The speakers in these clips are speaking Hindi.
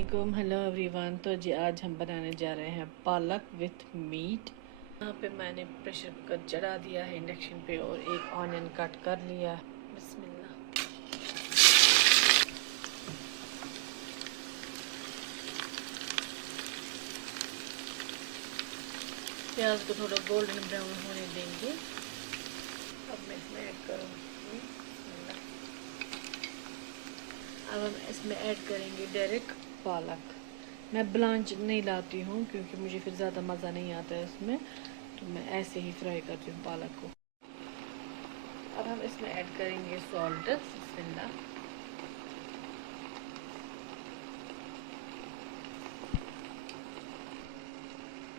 अस्सलामुअलैकुम, हेलो एवरीवन। तो जी आज हम बनाने जा रहे हैं पालक विथ मीट। यहाँ पे मैंने प्रेशर कुकर चढ़ा दिया है इंडक्शन पे और एक ऑनियन कट कर लिया। बिस्मिल्लाह। प्याज को थोड़ा गोल्डन ब्राउन होने देंगे। अब मैं इसमें ऐड करूँगी, अब हम इसमें ऐड करेंगे डायरेक्ट पालक। मैं ब्लांच नहीं लाती हूँ क्योंकि मुझे फिर ज़्यादा मज़ा नहीं आता है इसमें, तो मैं ऐसे ही फ्राई करती हूँ पालक को। अब हम इसमें ऐड करेंगे सॉल्ट। बिस्मिल्लाह।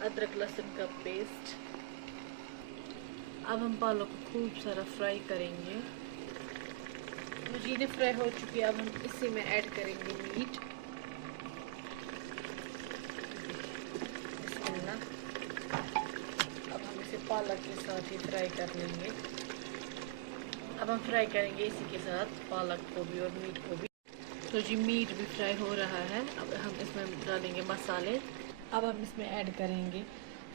अदरक लहसुन का पेस्ट। अब हम पालक को खूब सारा फ्राई करेंगे। मजीद फ्राई हो चुकी है। अब हम इसी में ऐड करेंगे मीट। बिस्मिल्लाह। अब हम इसे पालक के साथ ही फ्राई कर लेंगे। अब हम फ्राई करेंगे इसी के साथ पालक को भी और मीट को भी। तो जी मीट भी फ्राई हो रहा है। अब हम इसमें डालेंगे मसाले। अब हम इसमें ऐड करेंगे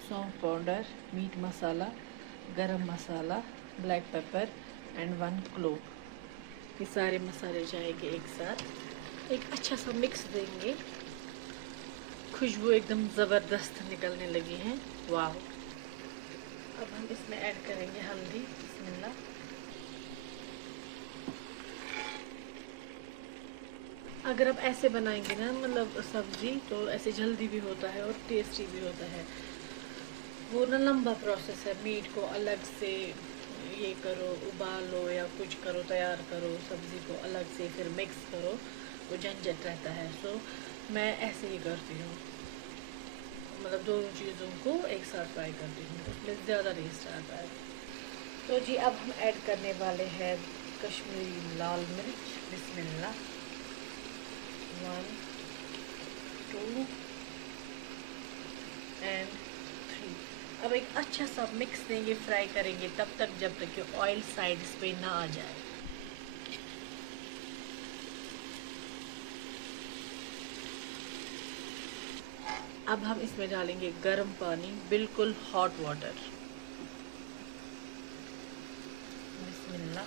सौंफ पाउडर, मीट मसाला, गरम मसाला, ब्लैक पेपर एंड 1 क्लोव। ये सारे मसाले जाएंगे एक साथ, एक अच्छा सा मिक्स देंगे। खुशबू एकदम ज़बरदस्त निकलने लगी है, वाह। अब हम इसमें ऐड करेंगे हल्दी। बिस्मिल्लाह। अगर आप ऐसे बनाएंगे ना मतलब सब्ज़ी, तो ऐसे जल्दी भी होता है और टेस्टी भी होता है। वो ना लंबा प्रोसेस है, मीट को अलग से ये करो, उबालो या कुछ करो, तैयार करो, सब्ज़ी को अलग से फिर मिक्स करो, वो झंझट रहता है। सो मैं ऐसे ही करती हूँ, मतलब दोनों चीज़ों को एक साथ फ्राई करती हूँ, उसमें ज़्यादा टेस्ट आता है। तो जी अब हम ऐड करने वाले हैं कश्मीरी लाल मिर्च। बिस्मिल्लाह। 1 2 एंड 3। अब एक अच्छा सा मिक्स देंगे, फ्राई करेंगे तब तक जब तक कि ऑयल साइड्स पे ना आ जाए। अब हम इसमें डालेंगे गर्म पानी, बिल्कुल हॉट वाटर। बिस्मिल्लाह।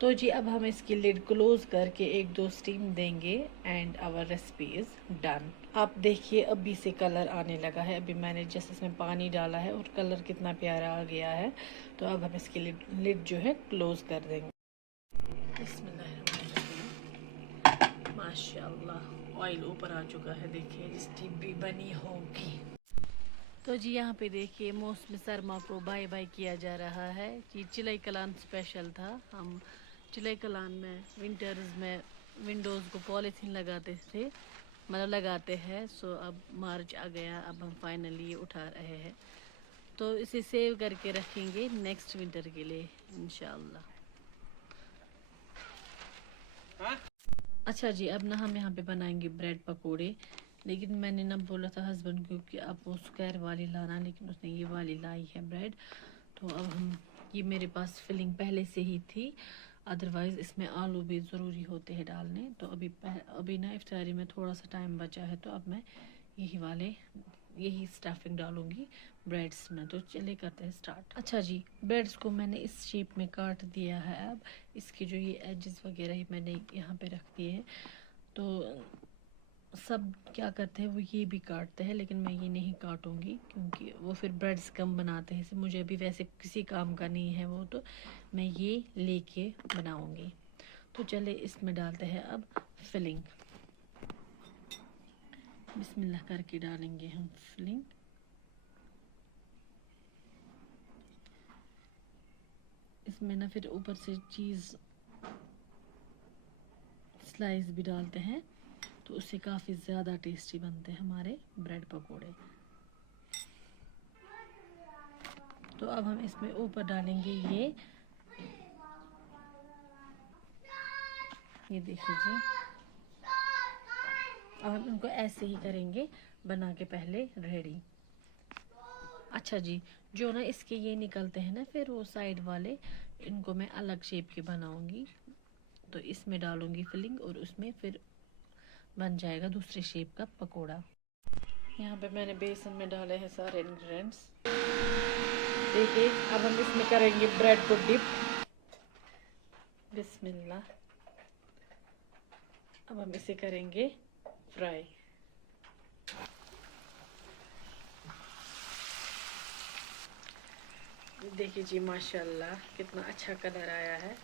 तो जी अब हम इसकी लिड क्लोज करके 1-2 स्टीम देंगे and our recipe is done. आप देखिए अभी से कलर आने लगा है। अभी मैंने जैसे इसमें पानी डाला है और कलर कितना प्यारा आ गया है। तो अब हम इसकी लिड जो है क्लोज कर देंगे। बिस्मिल्लाह। माशाल्लाह ऑयल ऊपर आ चुका है, देखिए स्टीम भी बनी होगी। तो जी यहाँ पे देखिए मौसम सरमा को बाय बाय किया जा रहा है। जी चिलई कलान स्पेशल था। हम चिलई कलान में विंटर्स में विंडोज़ को पॉलीथीन लगाते थे, मतलब लगाते हैं। सो अब मार्च आ गया, अब हम फाइनली ये उठा रहे हैं। तो इसे सेव करके रखेंगे नेक्स्ट विंटर के लिए इंशाल्लाह। अच्छा जी अब ना हम यहाँ पे बनाएंगे ब्रेड पकोड़े। लेकिन मैंने ना बोला था हस्बैंड को कि आप वो स्क्वायर वाली लाना, लेकिन उसने ये वाली लाई है ब्रेड। तो अब हम ये मेरे पास फिलिंग पहले से ही थी, अदरवाइज़ इसमें आलू भी ज़रूरी होते हैं डालने। तो अभी ना इफ्तारी में थोड़ा सा टाइम बचा है, तो अब मैं यही स्टफिंग डालूंगी ब्रेड्स में। तो चलिए करते हैं स्टार्ट। अच्छा जी ब्रेड्स को मैंने इस शेप में काट दिया है। अब इसके जो ये एजेस वगैरह ही मैंने यहाँ पे रख दिए हैं। तो सब क्या करते हैं वो ये भी काटते हैं, लेकिन मैं ये नहीं काटूंगी क्योंकि वो फिर ब्रेड्स कम बनाते हैं। इसे मुझे अभी वैसे किसी काम का नहीं है वो, तो मैं ये लेके बनाऊंगी। तो चले इसमें डालते हैं अब फिलिंग। बिस्मिल्लाह करके डालेंगे हम फिलिंग। इसमें ना फिर ऊपर से चीज़ स्लाइस भी डालते हैं, तो उससे काफ़ी ज़्यादा टेस्टी बनते हैं हमारे ब्रेड पकोड़े। तो अब हम इसमें ऊपर डालेंगे ये देखिए जी। अब हम इनको ऐसे ही करेंगे बना के पहले रेडी। अच्छा जी जो ना इसके ये निकलते हैं ना फिर वो साइड वाले, इनको मैं अलग शेप के बनाऊंगी। तो इसमें डालूंगी फिलिंग और उसमें फिर बन जाएगा दूसरे शेप का पकोड़ा। यहाँ पे मैंने बेसन में डाले हैं सारे इंग्रेडिएंट्स। देखिए अब हम इसमें करेंगे ब्रेड को डिप। बिस्मिल्लाह। अब हम इसे करेंगे फ्राई। देखिए जी माशाल्लाह कितना अच्छा कलर आया है।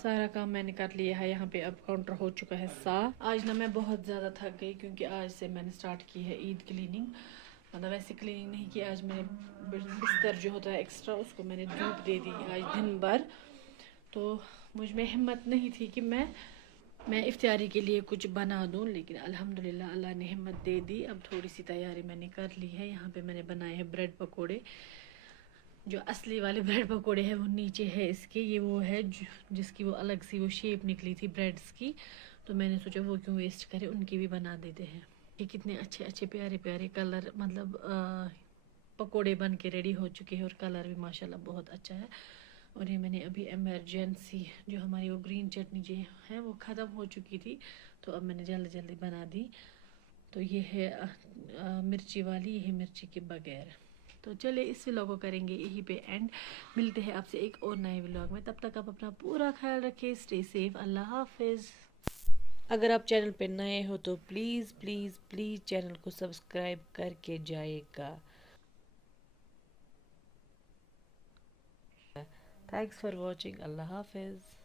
सारा काम मैंने कर लिया है। यहाँ पे अब काउंटर हो चुका है साफ। आज ना मैं बहुत ज़्यादा थक गई क्योंकि आज से मैंने स्टार्ट की है ईद क्लीनिंग। मतलब ऐसे क्लीनिंग नहीं की, आज मैंने बिस्तर जो होता है एक्स्ट्रा उसको मैंने धूप दे दी आज दिन भर। तो मुझ में हिम्मत नहीं थी कि मैं इफ्तारी के लिए कुछ बना दूं, लेकिन अल्हम्दुलिल्लाह अल्लाह ने हिम्मत दे दी। अब थोड़ी सी तैयारी मैंने कर ली है। यहाँ पे मैंने बनाए हैं ब्रेड पकोड़े। जो असली वाले ब्रेड पकोड़े हैं वो नीचे है इसके, ये वो है जिसकी वो अलग सी वो शेप निकली थी ब्रेड्स की। तो मैंने सोचा वो क्यों वेस्ट करें, उनकी भी बना देते हैं। ये कितने अच्छे अच्छे प्यारे प्यारे कलर, मतलब पकोड़े बन के रेडी हो चुके हैं और कलर भी माशाल्लाह बहुत अच्छा है। और ये मैंने अभी इमरजेंसी जो हमारी वो ग्रीन चटनी जो है वो ख़त्म हो चुकी थी, तो अब मैंने जल्दी जल्दी बना दी। तो ये है मिर्ची वाली, ये है मिर्ची के बगैर। तो चले इस व्लॉग को करेंगे यहीं पे एंड। मिलते हैं आपसे एक और नए व्लॉग में, तब तक आप अपना पूरा ख्याल रखें। Stay safe. अल्लाह हाफिज़। अगर आप चैनल पे नए हो तो प्लीज़ प्लीज़ प्लीज़ चैनल को सब्सक्राइब करके जाएगा। Thanks for watching. अल्लाह हाफिज़।